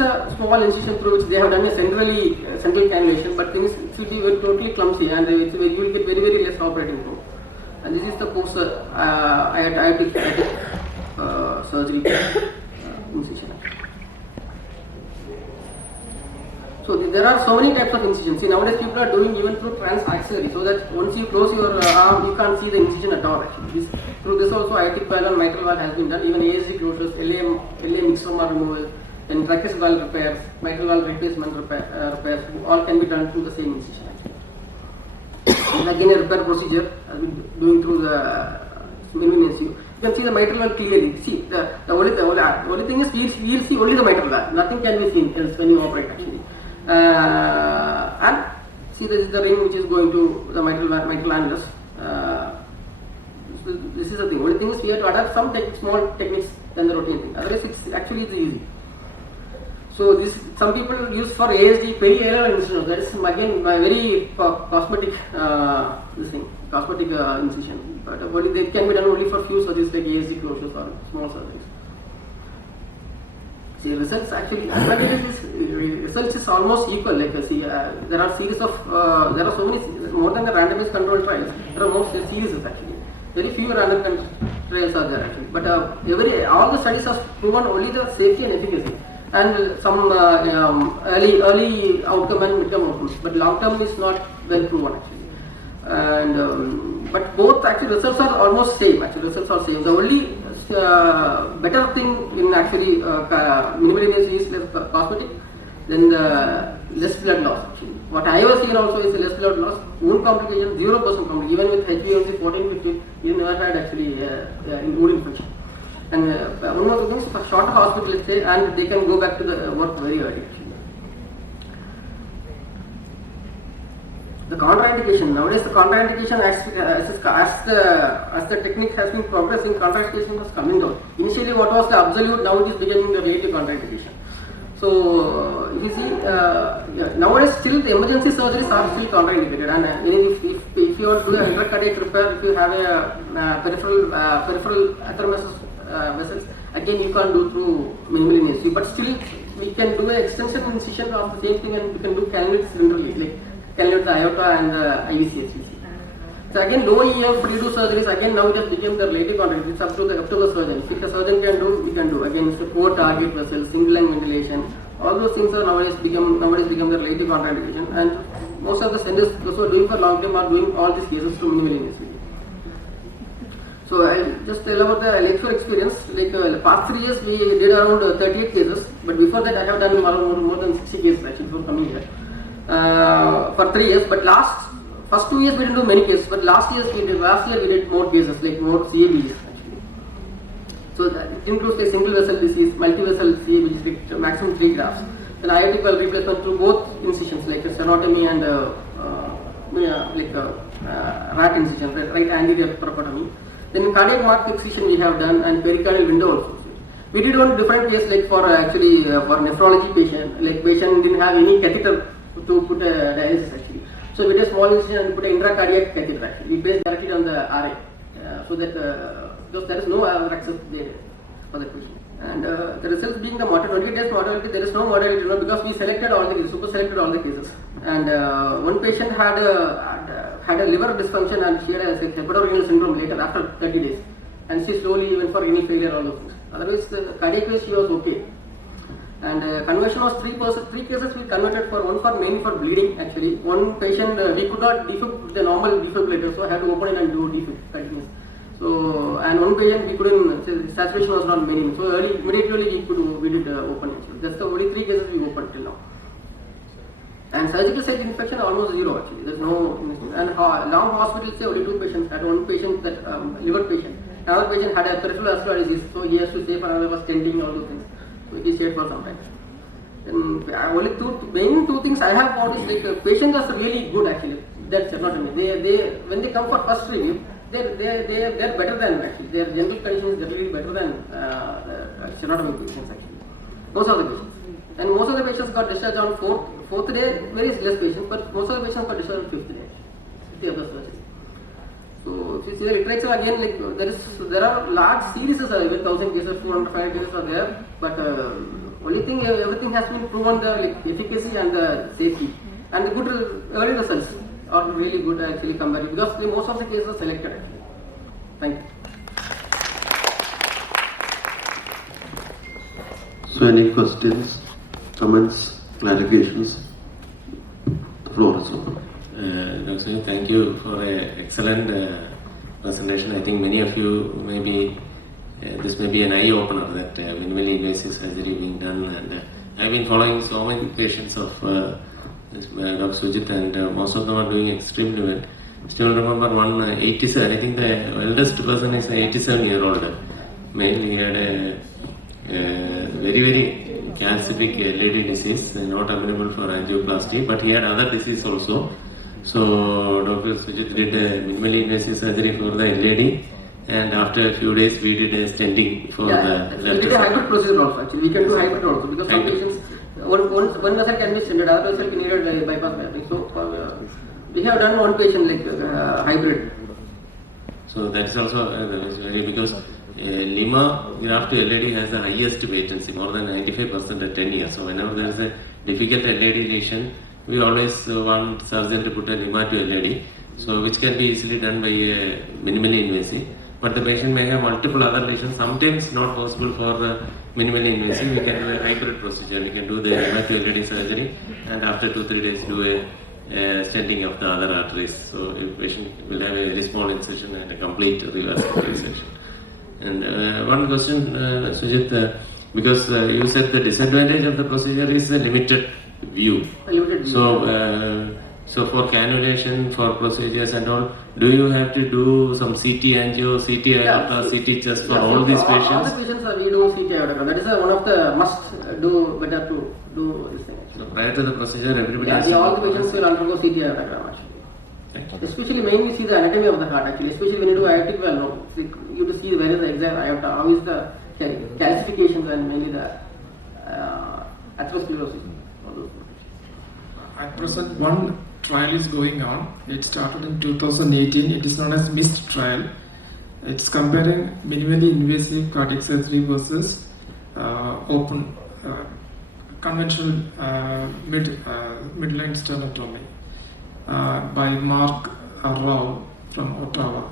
a small incision through which they have done a central cannulation, but things it will be totally clumsy, and you will get very, very less operating room. And this is the post aortic surgery incision. So there are so many types of incisions. See, nowadays people are doing even through transaxillary, so that once you close your arm, you can't see the incision at all actually. Through this also aortic valve and mitral valve has been done, even ASD closures, LA myxoma removal, then tracheal valve repairs, mitral valve replacement repairs, all can be done through the same incision actually. And again a repair procedure has been doing through the minimally invasive. You can see the mitral valve clearly. See, the only thing is we will see only the mitral valve, nothing can be seen else when you operate actually. And see, this is the ring which is going to the mitral annulus. This is the thing. Only thing is we have to adapt some small techniques than the routine thing. Otherwise, it's easy. So this some people use for ASD peri-areolar incision. That is again very cosmetic incision. But only they can be done only for few surgeries like ASD closures or small surgeries. See, results actually, results is almost equal. Like there are series of there are so many more than the randomized controlled trials. There are more series actually. Very few random trials are there actually. But all the studies have proven only the safety and efficacy, and some early outcome and midterm outcomes. But long term is not well proven actually. And but both actually results are almost same. Actually, results are same. The only better thing in actually minimally invasive is less cosmetic, then the less blood loss actually. What I was seen also is less blood loss, wound complication 0% complication. Even with HbA1c 14-15, you never had actually wound infection. And one of the things, for shorter hospital, let's say, and they can go back to the work very early. The contraindication, nowadays the contraindication as the technique has been progressing, contraindication was coming down. Initially what was the absolute, now it is becoming the relative contraindication. So if you see, nowadays still the emergency surgeries are still contraindicated, and if you want to do an intracardiac repair, if you have a peripheral athermus vessels, again you can't do through minimally invasive, but still we can do an extension incision of the same thing, and we can do cannulate cylinderally, like cannulate the aorta and the IVC. So again, low EF redo surgeries, again now it has become the relative contract. It's up to the surgeon. If the surgeon can do, we can do. Again, it's a core target vessel, single line ventilation. All those things are nowadays become the relative contraindication, and most of the centers also doing for long term are doing all these cases to minimally invasive. So I'll just tell about the electoral experience. Like past 3 years we did around 38 cases, but before that I have done more than 60 cases actually before coming here for 3 years. But first 2 years we didn't do many cases, but last year we did more cases, like more CABs actually. So that it includes a single vessel disease, multi-vessel CABs, like maximum 3 grafts. Then aortic valve replacement through both incisions, like stenotomy and rat incision, right anterior thoracotomy. Then cardiac mark excision we have done, and pericardial window also. We did one different case, like for for nephrology patient, like patient didn't have any catheter to put a dialysis actually. So we did a small incision and put an intracardiac catheter actually. We placed directly on the RA, so that because there is no access there for the patient. And the results being the 28 days mortality, there is no mortality because we selected all the cases, super selected all the cases. And one patient had a liver dysfunction, and she had a hepatorenal syndrome later after 30 days, and she slowly went for renal failure, all those things. Otherwise, cardiac case she was okay. And conversion was 3 cases we converted for, one for mainly for bleeding actually. One patient we could not defib with the normal defibrillator, so I had to open it and do defib continuous. So, and one patient we couldn't, saturation was not minimum, so immediately we did open it. That's the only 3 cases we opened till now. And surgical site infection almost 0 actually. There's no, and long hospital say only 2 patients. Had one patient, that liver patient. Another patient had a peripheral vascular disease, so he has to stay for another stenting, all those things. So he stayed for some time. And only main two things I have found is like patients are really good actually. That's not me. They when they come for first review, they're better than actually. Their general condition is definitely better than sternotomy patients actually. Most of the patients. And most of the patients got discharged on fourth day, very less patients, but most of the patients got discharged on 5th day, 50 of the surgery. So, if you see the literature again, like there are large series, even 1000 cases, 205 cases are there, but only thing, everything has been proven the efficacy and the safety, and the good early results are really good actually compared, because most of the cases are selected actually. Thank you. So any questions, comments, clarifications? The floor is open. Dr. Sujith, thank you for an excellent presentation. I think many of you this may be an eye-opener that minimally invasive surgery being done, and I've been following so many patients of Dr. Sujith, and most of them are doing extremely well. Still remember one 87, I think the eldest person is an 87-year-old. Mainly he had a very calcific LED disease, not amenable for angioplasty, but he had other disease also. So Dr. Sujith did a minimally invasive surgery for the LED, and after a few days we did a stenting for the left side. We did a hybrid procedure also actually. We can do hybrid also, because some patients, one vessel can be stented, other vessel can needed bypass bypassing. So we have done one patient like hybrid. So that's also very, because Lima graft to LED has the highest patency, more than 95% at 10 years. So whenever there is a difficult LED lesion, we always want surgeon to put a Lima to LED, so which can be easily done by a minimally invasive. But the patient may have multiple other lesions, sometimes not possible for minimally invasive. We can do a hybrid procedure. We can do the Lima to LED surgery, and after 2-3 days do a stenting of the other arteries. So the patient will have a very small incision and a complete revascularization. And one question, Sujith, because you said the disadvantage of the procedure is a limited view. So for cannulation, for procedures and all, do you have to do some CT angio, CT aorta, CT chest for all these patients? All the patients we do CT aorta. That is one of the must do, better to do this thing. So prior to the procedure, everybody has to all the patients will undergo CT aorta actually. Thank you. Especially mainly see the anatomy of the heart actually, especially when you do aortic valve, you have to see where is the exact aorta, how is the calcifications, and mainly the atherosclerosis. At present, one trial is going on. It started in 2018. It is known as MIST trial. It's comparing minimally invasive cardiac surgery versus open conventional midline sternotomy by Mark Rao from Ottawa.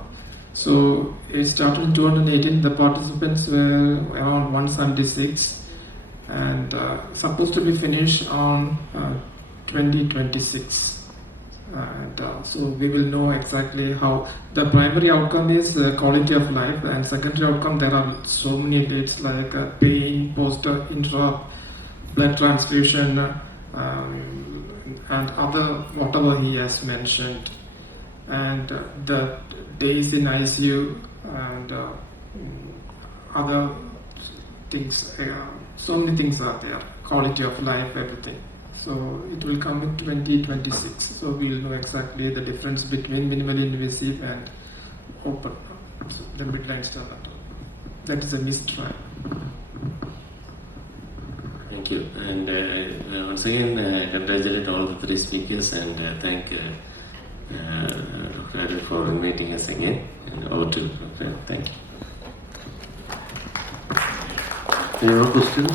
So it started in 2018. The participants were around 176 and supposed to be finished on 2026. And so we will know exactly how the primary outcome is quality of life, and secondary outcome there are so many dates like pain, intra blood transfusion, and other whatever he has mentioned, and the days in ICU and other things. So many things are there, quality of life, everything. So it will come in 2026. So we will know exactly the difference between minimally invasive and open, so the midline sternotomy. That is a mistrial. Thank you. And once again, congratulate all the three speakers and thank Dr. Adil for inviting us again. And over to Dr. Thank you. Any more questions?